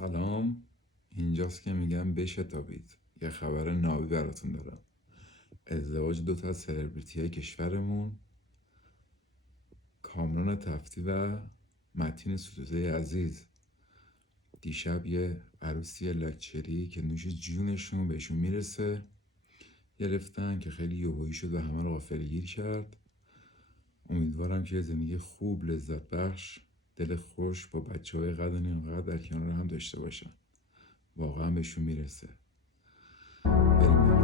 سلام. اینجاست که میگم بشتابید. یه خبر نابی براتون دارم. ازدواج دوتا از سلبریتی های کشورمون، کامران تفتی و متین ستوده عزیز، دیشب یه عروسی لاکچری که نوش جونشون بهشون میرسه گرفتن که خیلی یهویی شد و همه رو غافلگیر کرد. امیدوارم که زندگی خوب، لذت بخش، دل خوش با بچه های قد و اینقدر در کنار هم داشته باشن. واقعا بهشون میرسه. بریم.